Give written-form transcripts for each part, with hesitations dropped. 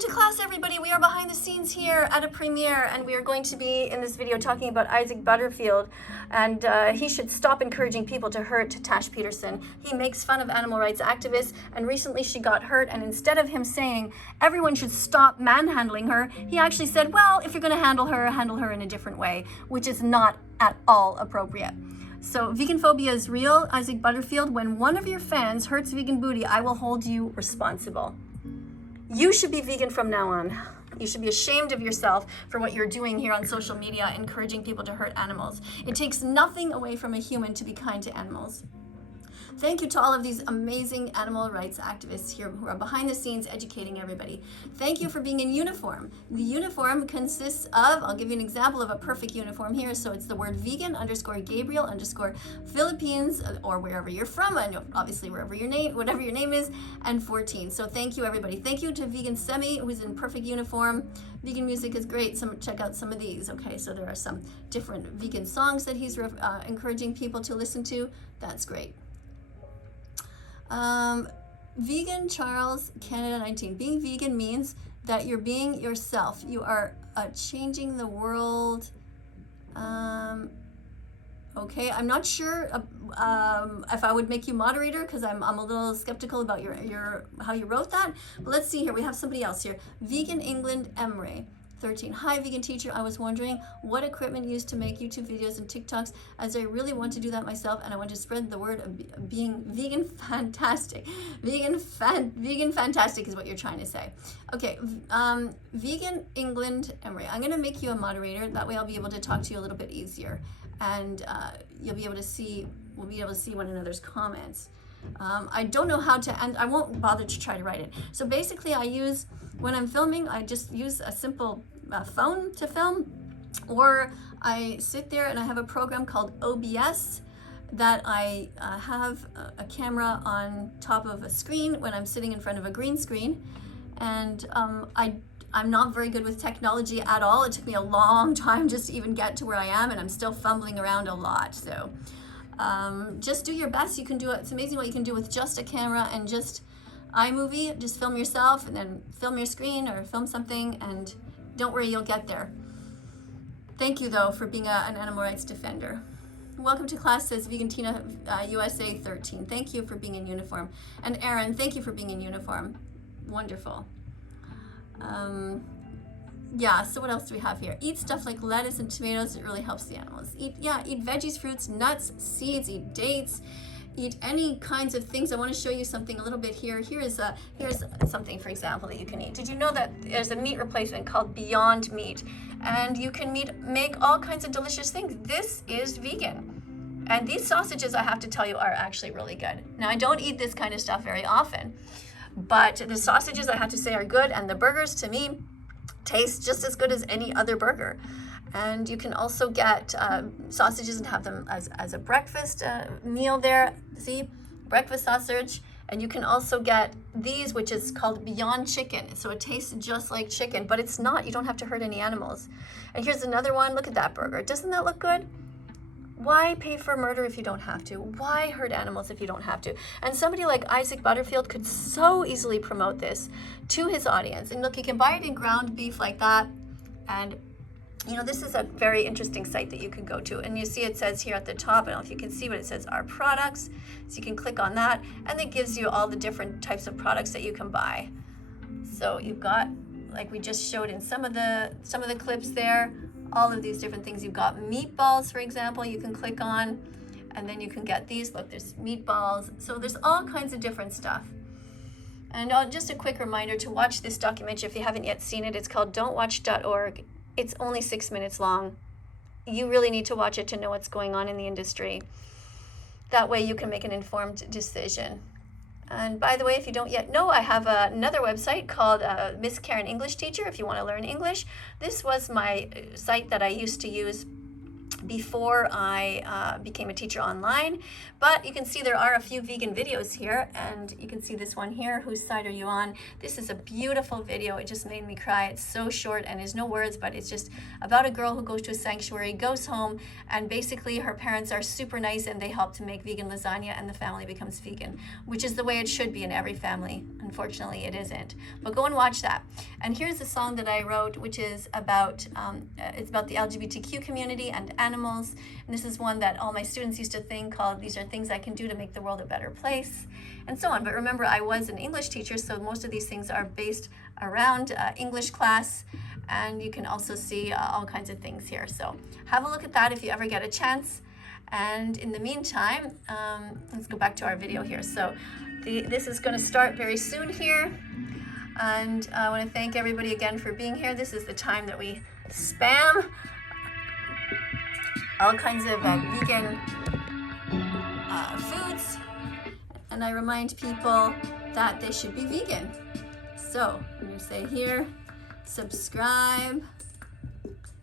Welcome to class, everybody. We are behind the scenes here at a premiere, and we are going to be in this video talking about Isaac Butterfield, and he should stop encouraging people to hurt Tash Peterson. He makes fun of animal rights activists, and recently she got hurt, and instead of him saying everyone should stop manhandling her, he actually said, well, if you're going to handle her in a different way, which is not at all appropriate. So veganphobia is real, Isaac Butterfield. When one of your fans hurts vegan booty, I will hold you responsible. You should be vegan from now on. You should be ashamed of yourself for what you're doing here on social media, encouraging people to hurt animals. It takes nothing away from a human to be kind to animals. Thank you to all of these amazing animal rights activists here who are behind the scenes educating everybody. Thank you for being in uniform. The uniform consists of, I'll give you an example of a perfect uniform here. So it's the word vegan _ Gabriel _ Philippines, or wherever you're from, and obviously whatever your name is, and 14. So thank you, everybody. Thank you to Vegan Semi, who's in perfect uniform. Vegan music is great. Check out some of these. Okay, so there are some different vegan songs that he's encouraging people to listen to. That's great. Vegan Charles Canada 19. Being vegan means that you're being yourself. You are changing the world. Okay, I'm not sure if I would make you moderator, because I'm a little skeptical about your how you wrote that. But let's see here. We have somebody else here. Vegan England Emre 13. Hi, vegan teacher. I was wondering what equipment used to make YouTube videos and TikToks, as I really want to do that myself, and I want to spread the word of being vegan fantastic. Vegan fantastic is what you're trying to say. Okay, Vegan England Emery. I'm going to make you a moderator. That way I'll be able to talk to you a little bit easier, and you'll be able to see, we'll be able to see one another's comments. I don't know how to, and I won't bother to try to write it. So basically when I'm filming, I just use a simple phone to film, or I sit there and I have a program called OBS that I have a camera on top of a screen when I'm sitting in front of a green screen. And I'm not very good with technology at all. It took me a long time just to even get to where I am, and I'm still fumbling around a lot. So just do your best. You can do it. It's amazing what you can do with just a camera and just iMovie. Just film yourself and then film your screen or film something, and don't worry, you'll get there. Thank you, though, for being an animal rights defender. Welcome to class, says Vegan Tina USA 13. Thank you for being in uniform. And Aaron, thank you for being in uniform. Wonderful. Yeah, so what else do we have here? Eat stuff like lettuce and tomatoes. It really helps the animals. Eat veggies, fruits, nuts, seeds, eat dates. Eat any kinds of things. I want to show you something a little bit here. Here's something, for example, that you can eat. Did you know that there's a meat replacement called Beyond Meat, and you can make all kinds of delicious things? This is vegan, and these sausages, I have to tell you, are actually really good. Now, I don't eat this kind of stuff very often, but the sausages, I have to say, are good, and the burgers, to me, taste just as good as any other burger. And you can also get sausages and have them as a breakfast meal there. See, breakfast sausage. And you can also get these, which is called Beyond Chicken. So it tastes just like chicken, but it's not. You don't have to hurt any animals. And here's another one. Look at that burger. Doesn't that look good? Why pay for murder if you don't have to? Why hurt animals if you don't have to? And somebody like Isaac Butterfield could so easily promote this to his audience. And look, you can buy it in ground beef like that. And you know, this is a very interesting site that you can go to. And you see it says here at the top, I don't know if you can see, but it says our products. So you can click on that, and it gives you all the different types of products that you can buy. So you've got, like we just showed in some of the clips there, all of these different things. You've got meatballs, for example, you can click on, and then you can get these. Look, there's meatballs. So there's all kinds of different stuff. And just a quick reminder to watch this documentary if you haven't yet seen it. It's called don'twatch.org. It's only 6 minutes long. You really need to watch it to know what's going on in the industry. That way you can make an informed decision. And by the way, if you don't yet know, I have another website called Miss Karen English Teacher if you want to learn English. This was my site that I used to use before I became a teacher online. But you can see there are a few vegan videos here, and you can see this one here, Whose Side Are You On? This is a beautiful video. It just made me cry. It's so short and there's no words, but it's just about a girl who goes to a sanctuary, goes home, and basically her parents are super nice and they help to make vegan lasagna, and the family becomes vegan, which is the way it should be in every family. Unfortunately, it isn't. But go and watch that. And here's a song that I wrote, which is about, it's about the LGBTQ community and animals. And this is one that all my students used to think called These Are Things I Can Do to Make the World a Better Place, and so on. But remember, I was an English teacher, so most of these things are based around English class, and you can also see all kinds of things here. So have a look at that if you ever get a chance. And in the meantime, let's go back to our video here. So this is going to start very soon here. And I want to thank everybody again for being here. This is the time that we spam all kinds of vegan foods, and I remind people that they should be vegan. So I'm going to say here, subscribe.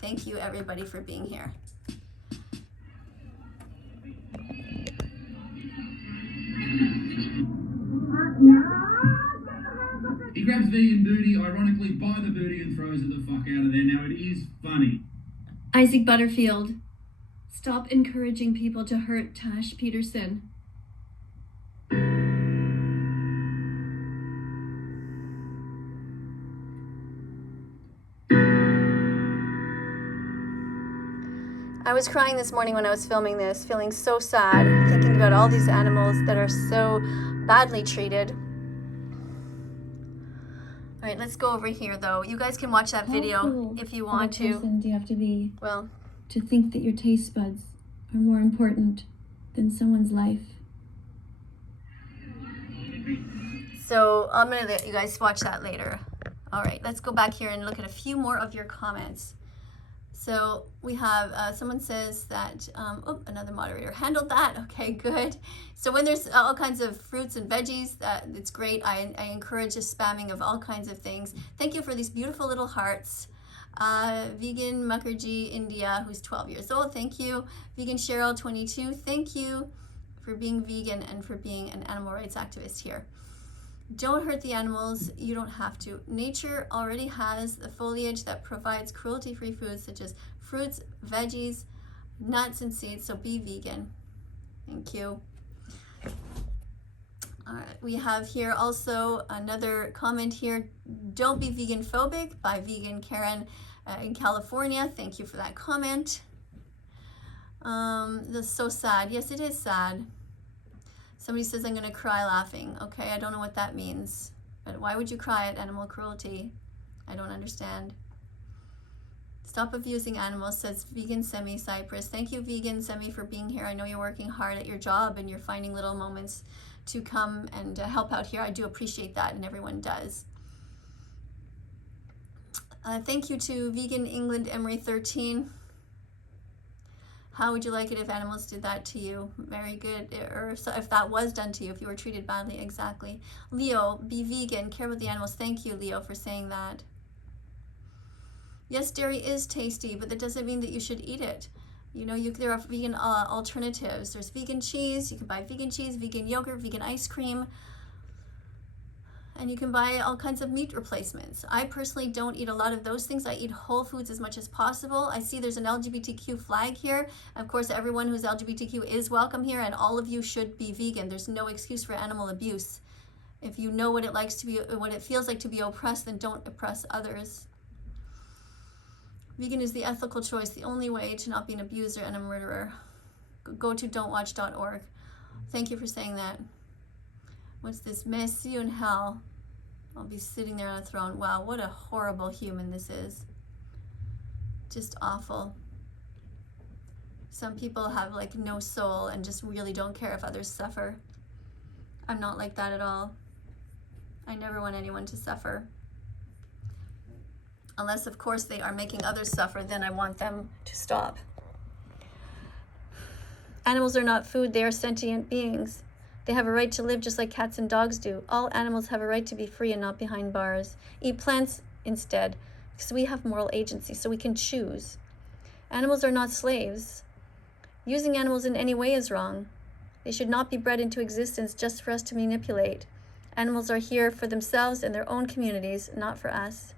Thank you everybody for being here. He grabs vegan booty, ironically by the booty, and throws it the fuck out of there. Now it is funny. IsaacButterfield, stop encouraging people to hurt Tash Peterson. I was crying this morning when I was filming this, feeling so sad, thinking about all these animals that are so badly treated. All right, let's go over here though. You guys can watch that video if you want to. How person do you have to be Well, to think that your taste buds are more important than someone's life? so I'm gonna let you guys watch that later. All right, let's go back here and look at a few more of your comments. So we have, someone says that, oh, another moderator handled that. Okay, good. So when there's all kinds of fruits and veggies, it's great. I encourage a spamming of all kinds of things. Thank you for these beautiful little hearts. Vegan Mukherjee India, who's 12 years old, thank you. Vegan Cheryl 22, thank you for being vegan and for being an animal rights activist here. Don't hurt the animals, you don't have to. Nature already has the foliage that provides cruelty-free foods such as fruits, veggies, nuts, and seeds, so be vegan. Thank you. All right, we have here also another comment here. Don't be vegan phobic by Vegan Karen in California. Thank you for that comment. That's so sad. Yes, it is sad. Somebody says, I'm gonna cry laughing. Okay, I don't know what that means. But why would you cry at animal cruelty? I don't understand. Stop abusing animals, says Vegan Semi Cyprus. Thank you, Vegan Semi, for being here. I know you're working hard at your job and you're finding little moments to come and help out here. I do appreciate that, and everyone does. Thank you to Vegan England Emery 13. How would you like it if animals did that to you? Very good. Or so if that was done to you, if you were treated badly, exactly. Leo, be vegan, care about the animals. Thank you, Leo, for saying that. Yes, dairy is tasty, but that doesn't mean that you should eat it. You know, there are vegan alternatives. There's vegan cheese. You can buy vegan cheese, vegan yogurt, vegan ice cream. And you can buy all kinds of meat replacements. I personally don't eat a lot of those things. I eat whole foods as much as possible. I see there's an LGBTQ flag here. Of course, everyone who's LGBTQ is welcome here, and all of you should be vegan. There's no excuse for animal abuse. If you know what it feels like to be oppressed, then don't oppress others. Vegan is the ethical choice, the only way to not be an abuser and a murderer. Go to don'twatch.org. Thank you for saying that. What's this? May I see you in hell. I'll be sitting there on a throne. Wow, what a horrible human this is. Just awful. Some people have like no soul and just really don't care if others suffer. I'm not like that at all. I never want anyone to suffer. Unless, of course, they are making others suffer, then I want them to stop. Animals are not food, they are sentient beings. They have a right to live just like cats and dogs do. All animals have a right to be free and not behind bars. Eat plants instead, because we have moral agency, so we can choose. Animals are not slaves. Using animals in any way is wrong. They should not be bred into existence just for us to manipulate. Animals are here for themselves and their own communities, not for us.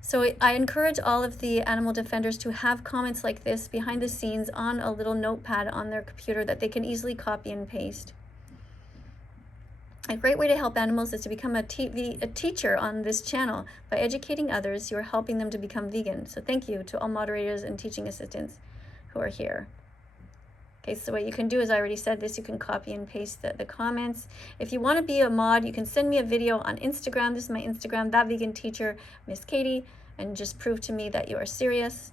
So I encourage all of the animal defenders to have comments like this behind the scenes on a little notepad on their computer that they can easily copy and paste. A great way to help animals is to become a teacher on this channel. By educating others, you are helping them to become vegan. So thank you to all moderators and teaching assistants who are here. Okay, so what you can do is, I already said this, you can copy and paste the comments. If you want to be a mod, you can send me a video on Instagram. This is my Instagram, thatveganteacher, Miss KADIE, and just prove to me that you are serious.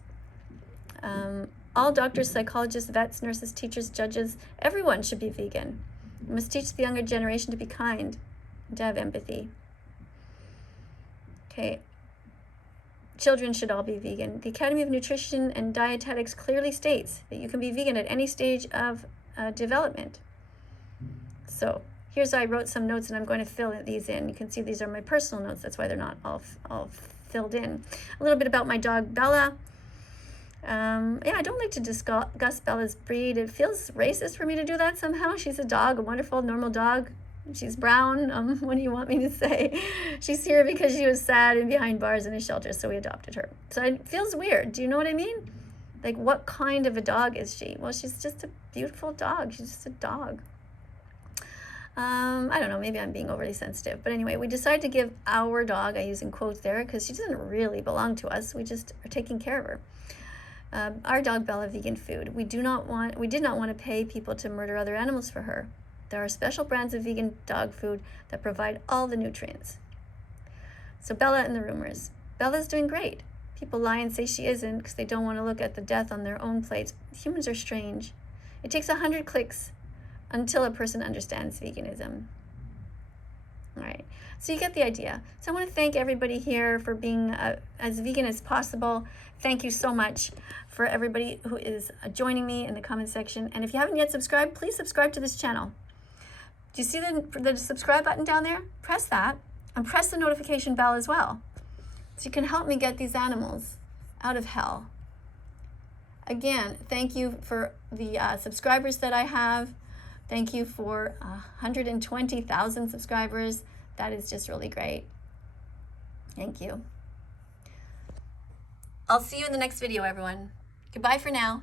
All doctors, psychologists, vets, nurses, teachers, judges, everyone should be vegan. We must teach the younger generation to be kind, to have empathy. Okay. Children should all be vegan. The Academy of Nutrition and Dietetics clearly states that you can be vegan at any stage of development. So here's, I wrote some notes and I'm going to fill these in. You can see these are my personal notes. That's why they're not all filled in. A little bit about my dog, Bella. Yeah, I don't like to discuss Bella's breed. It feels racist for me to do that somehow. She's a dog, a wonderful, normal dog. She's brown. What do you want me to say? She's here because she was sad and behind bars in a shelter, so we adopted her. So it feels weird. Do you know what I mean? Like, what kind of a dog is she? Well, she's just a beautiful dog. She's just a dog. I don't know, maybe I'm being overly sensitive. But anyway, we decided to give our dog, I use in quotes there, because she doesn't really belong to us. We just are taking care of her. Our dog Bella vegan food. We did not want to pay people to murder other animals for her. There are special brands of vegan dog food that provide all the nutrients. So Bella and the rumors. Bella's doing great. People lie and say she isn't because they don't want to look at the death on their own plates. Humans are strange. It takes 100 clicks until a person understands veganism. All right, so you get the idea. So I want to thank everybody here for being as vegan as possible. Thank you so much for everybody who is joining me in the comment section. And if you haven't yet subscribed, please subscribe to this channel. Do you see the subscribe button down there? Press that and press the notification bell as well, so you can help me get these animals out of hell. Again, thank you for the subscribers that I have. Thank you for 120,000 subscribers. That is just really great. Thank you. I'll see you in the next video, everyone. Goodbye for now.